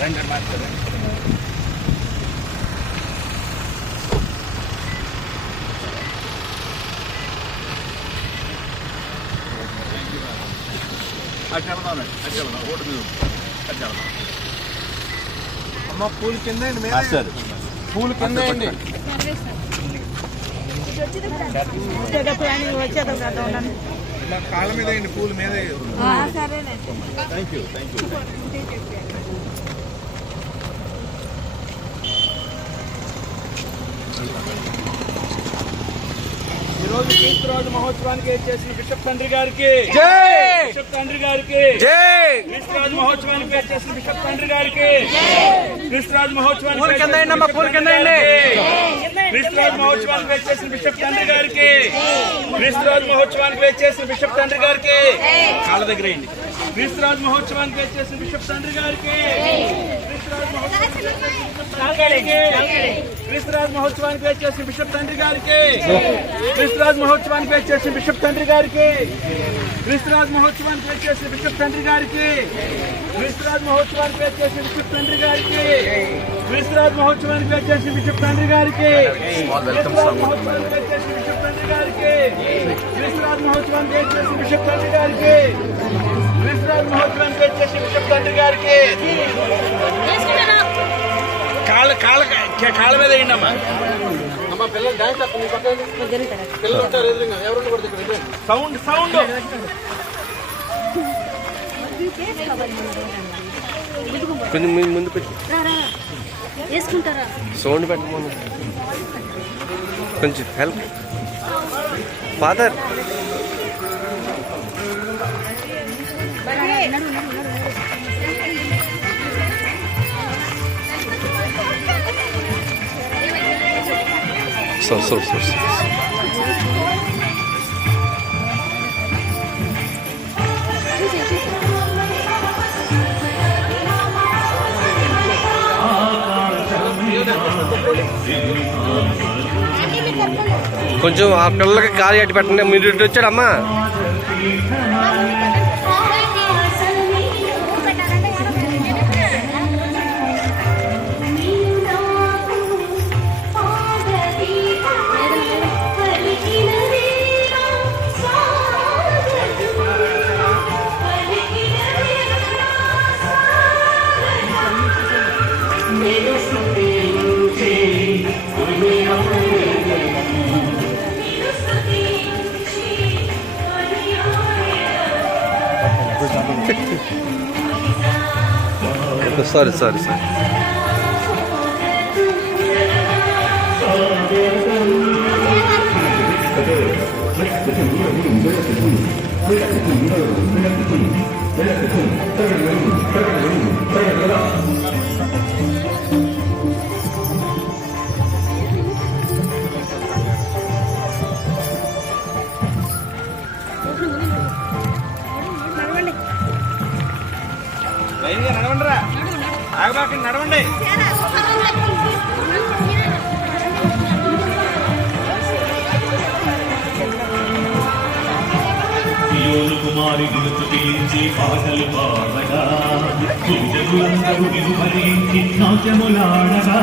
రండి మాట్లాడండి. అట్లా వెళ్దామండి, అట్లా వెళ్దాం. ఓటు మీద అట్లా వెళ్దాం. అమ్మ పూలు కింద సార్, పూలు కింద అండి. కాళ్ళ మీద అండి, పూల మీద. Thank you, thank you. ఈరోజు క్రీస్తురాజు మహోత్సవానికి చేసిన బిషప్ తండ్రి గారికి జై, బిషప్ తండ్రి గారికి జై, క్రీస్తురాజు మహోత్సవానికి చేసిన బిషప్ తండ్రి గారికి క్రీస్తురాజు మహోత్సవానికి క్రీస్తురాజు మహోత్సవానికి చేసిన బిషప్ తండ్రి గారికి క్రీస్తురాజు మహోత్సవానికి చేసిన బిషప్ తండ్రి గారికి కాళ్ళ దగ్గర అయింది. క్రీస్తురాజు మహోత్సవానికి చేసిన బిషప్ తండ్రి గారికి క్రీస్తురాజు మహోత్సవానికి చేసిన బిషప్ తండ్రి గారికి క్రీస్తురాజు మహోత్సవానికి చేసిన బిషప్ తండ్రి గారికి క్రీస్తురాజు మహోత్సవానికి చేసిన బిషప్ తండ్రి గారికి క్రీస్తురాజు మహోత్సవానికి చేసిన బిషప్ తండ్రి గారికి క్రీస్తురాజు మహోత్సవానికి చేసిన బిషప్ తండ్రి గారికి క్రీస్తురాజు మహోత్సవానికి చేసిన బిషప్ తండ్రి గారికి క్రీస్తురాజు మహోత్సవానికి చేసిన బిషప్ తండ్రి గారికి క్రీస్తురాజు మహోత్సవానికి చేసిన బిషప్ తండ్రి గారికి కాళ్ళ మీద అయ్యిందమ్మా. అమ్మ పిల్లలు డాన్స్ పిల్లలు ఉంటారు ఎదురుగా, ఎవరు కొడుతుంది సౌండ్ సౌండ్ కొంచెం ముందు పెట్టి సౌండ్ పెట్టమను. కొంచెం హెల్ప్ ఫాదర్. సో కొంచెం ఆ పిల్లలకి కాలు అట్టి పెట్టండి. మీరు ఇటు వచ్చాడమ్మా. సారీ నడవండిరా, ఆగబాకండి, నడవండి. కుమారి గుర్తుపించి పాటలు పాడగా పూజకులందరూ నిలువరించి నాట్యములాడగా